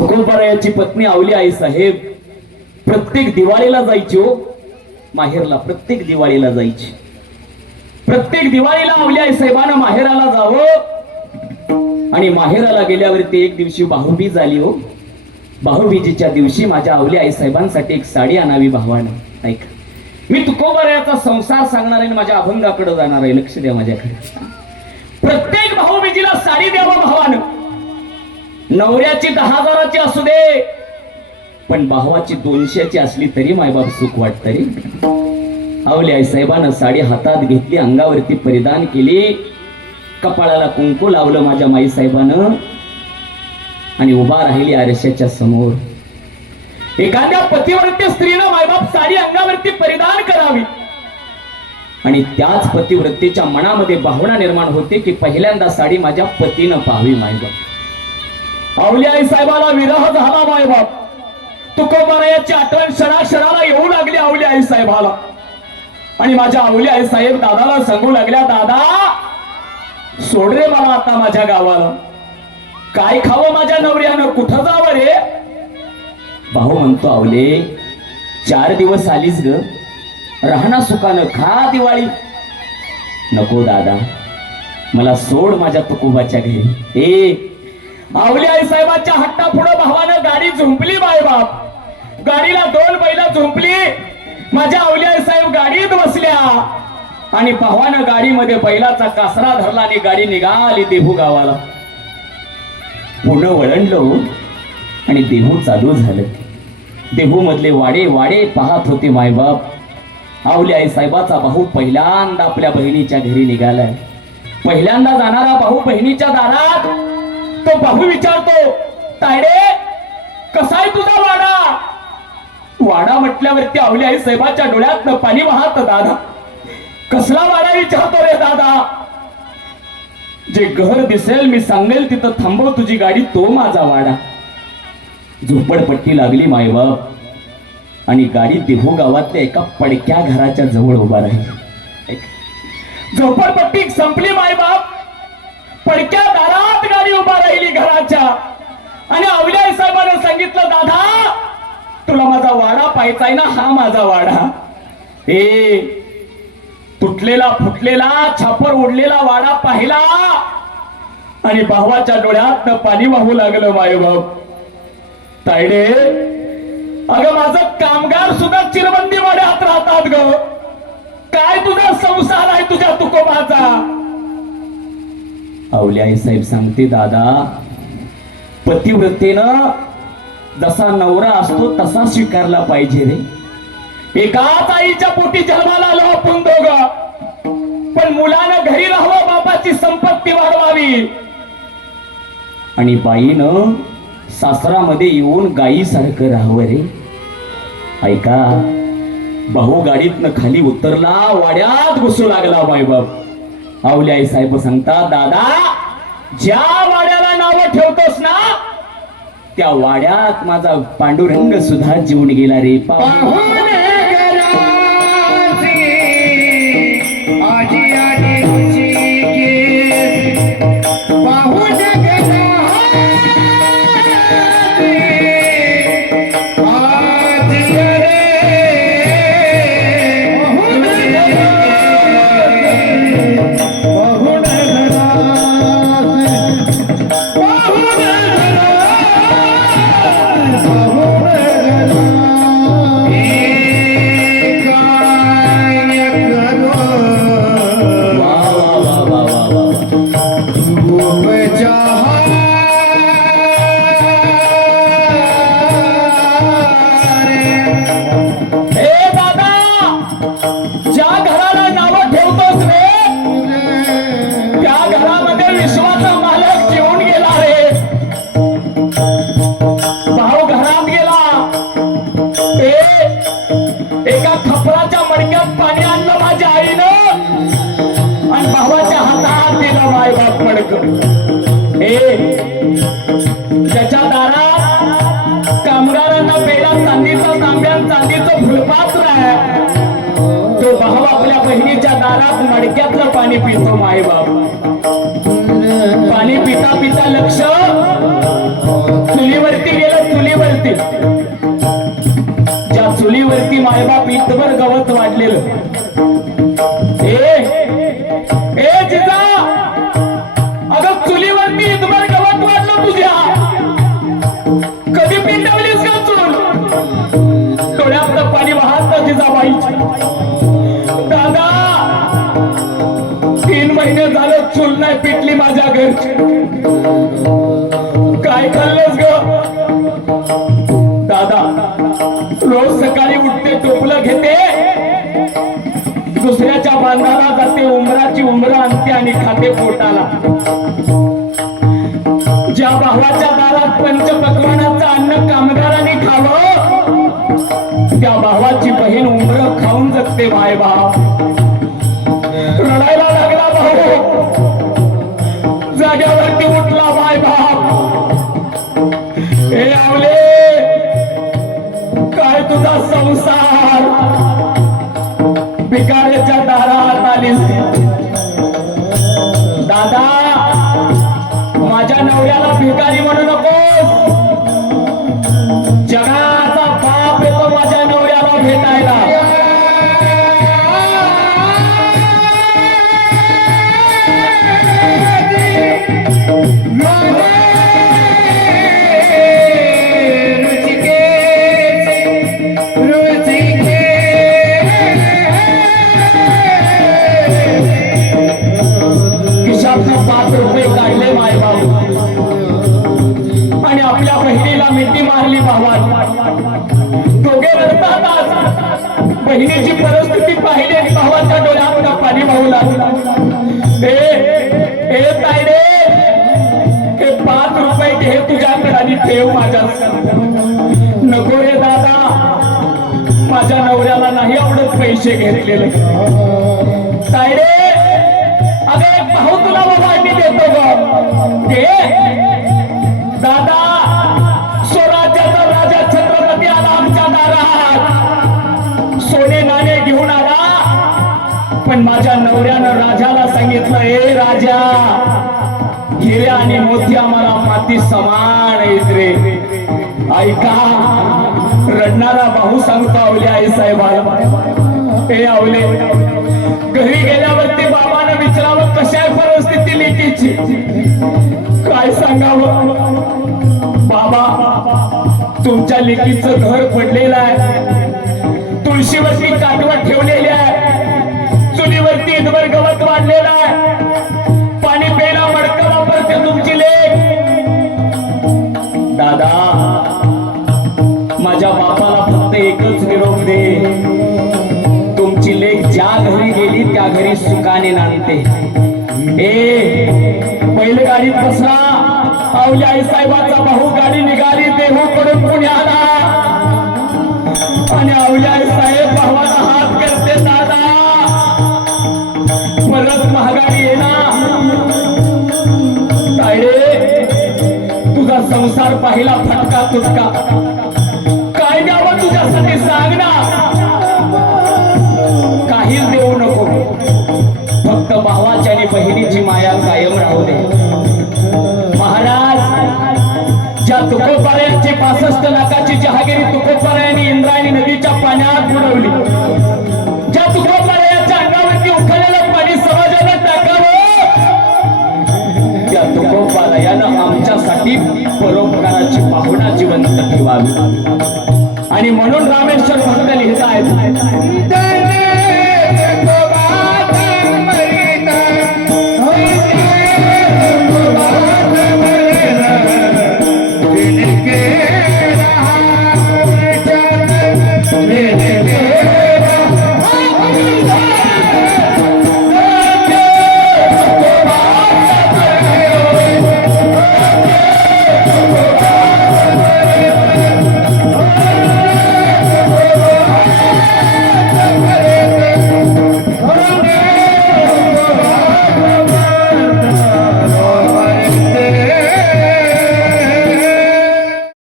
तुकोबरायाची पत्नी आवली आई साहेब. प्रत्येक दिवाळीला जायची हो. माहेरला प्रत्येक दिवाळीला जायची. प्रत्येक दिवाळीला आवली आई साहेबानं माहेराला जावं. आणि माहेराला गेल्यावरती एक दिवशी बाहुबीज आली हो. बाहुबीजीच्या दिवशी माझ्या आवली आई साहेबांसाठी एक साडी आणावी भावानं. ऐक. मी तुकोबरायाचा संसार सांगणार आहे माझ्या अभंगाकडे जाणार आहे. लक्ष द्या माझ्याकडे. प्रत्येक भाऊबीजीला साडी द्यावा भावानं. नवऱ्याची दहा हजाराची असू दे. पण भावाची दोनशेची असली तरी मायबाप सुख वाटत रे आवली आई साहेबानं साडी हातात घेतली अंगावरती परिधान केली. कपाळाला कुंकू लावलं माझ्या माई साहेबानं. आणि उभा राहिली आरशाच्या समोर. एखाद्या पतिव्रते स्त्रीनं मायबाप साडी अंगावरती परिधान करावी. आणि त्याच पतिवृत्तीच्या मनामध्ये भावना निर्माण होते की पहिल्यांदा साडी माझ्या पतीनं पाहावी मायबाप. आवली आई साहेबाला विरह झाला मायबाप तुकोबरायाची आठवण क्षणा क्षणाला येऊ लागली आवली आई साहेबाला. आणि माझ्या आवली आई साहेब दादाला सांगू लागल्या दादा सोड रे मला आता माझ्या गावाला. काय खावं माझ्या नवऱ्यानं? कुठं जावं रे? भाऊ म्हणतो आवले चार दिवस आलीस ग. राहणा सुखानं. खा दिवाळी. नको दादा. मला सोड माझ्या तुकोबाच्या घरी. ए आवली आई साहेबांच्या हट्टा पुढं भावानं गाडी झुंपली बाप गाडीला दोन बैला झुंपली. माझ्या आवली आई साहेब गाडीत बसल्या. आणि भावानं गाडीमध्ये बैलाचा कासरा धरला आणि गाडी निघाली देहू गावाला. पुढं वळणलो आणि देहू चालू झालं. देहू मधले वाडे वाडे पाहत होते मायबाप. आवली आई साहेबाचा भाऊ पहिल्यांदा आपल्या बहिणीच्या घरी निघालाय. पहिल्यांदा जाणारा भाऊ बहिणीच्या दारात. तो भाऊ विचारतो तायडे कसा आहे तुझा वाडा? वाडा म्हटल्यावरती आवली आई साहेबाच्या डोळ्यात पाणी वाहत दादा. कसला वाडा विचारतो रे दादा? जे घर दिसेल मी सांगेल तिथं थांबव तुझी गाडी तो माझा वाडा. झोपडपट्टी लागली मायबाप. आणि गाडी देहू गावातल्या एका पडक्या घराच्या जवळ उभा राहिली. झोपडपट्टी संपली मायबाप. पडक्या दारात गाडी उभा राहिली घराच्या. आणि अवल्या साहेबांना सांगितलं दादा तुला माझा वाडा पाहायचाय ना? हा माझा वाडा. ए तुटलेला फुटलेला छापर उडलेला वाडा पाहिला. आणि भावाच्या डोळ्यात पाणी वाहू लागलं माय भाऊ तायडे अगं माझं कामगार सुद्धा चिरबंदी वाड्यात राहतात ग. काय तुझा संसार आहे तुझ्या तुकोबाचा? अवल्या साहेब सांगते दादा पतिव्रतेनं जसा नवरा असतो तसा स्वीकारला पाहिजे रे. एकाच आईच्या पोटी जन्माला आलो आपण दोघ. पण मुलानं घरी राहावं बापाची संपत्ती वाढवावी. आणि बाईनं सासरामध्ये येऊन गायीसारखं राहावं रे. ऐका भाऊ गाडीतनं खाली उतरला वाड्यात घुसू लागला बाप आवले आई साहेब सांगता दादा ज्या वाड्यात नावं ठेवतोस ना? त्या वाड्यात माझा पांडुरंग सुद्धा जीवन गेला रे पाहू. आजी आजी एका खपराच्या मडक्यात पाणी आणलं माझ्या आईनं. आणि भावाच्या हातात दिलं माय बाप मडक. हे त्याच्या दारात कामगारांना पेला चांदीचा तांब्या चांदीचं फुलपात्र आहे. तो भाऊ आपल्या बहिणीच्या दारात मडक्यातलं पाणी पितो माय बाप. पाणी पिता पिता लक्ष चुलीवरती गेलं चुलीवरती. पिटली काय खाल्लंस ग? दादा रोज सकाळी उठते टोपलं घेते. दुसऱ्याच्या बांधाला जाते उमराची उमरा आणते आणि खाते पोटाला. ज्या भावाच्या दारात पंचपक्वानाचं अन्न कामगारांनी खावं त्या भावाची बहीण उमर खाऊन जगते माय भाव मिठी मारली भावात दोघे रडतात बहिणीची परिस्थिती पाहिली आणि भावाच्या डोळ्यात पाणी भाऊ लागलं. ए ए तायडे हे पाच रुपये घे तुझ्याकडे आणि ठेव माझ्या नको रे दादा. माझ्या नवऱ्याला नाही आवडत पैसे घेतलेले. तायडे अगं एक भाऊ तुला वाटणी देतो ग. दादा पण माझ्या नवऱ्यानं राजाला सांगितलं ए राजा हिऱ्या आणि मोती आम्हाला माती समान येत रे. ऐका रडणारा भाऊ सांगतो आवले आई साहेबाला. हे आवले घरी गेल्यावरती बाबानं विचारावं कशा परिस्थिती लेकीची? काय सांगावं? बाबा तुमच्या लेकीचं घर पडलेलं आहे. तुळशीवरती काटवत ठेवली पाणी प्यायला मडकं वापरते तुमची दादा माझ्या बापाला फक्त एकच निरोप दे. तुमची लेख ज्या घरी गेली त्या घरी सुखाने नांदते. ए पहिले गाडीत बसला. आवल्या आई साहेबांचा भाऊ. संसार पाहिला फटका तुटका आणि म्हणून रामेश्वर भक्त लिहित आहेत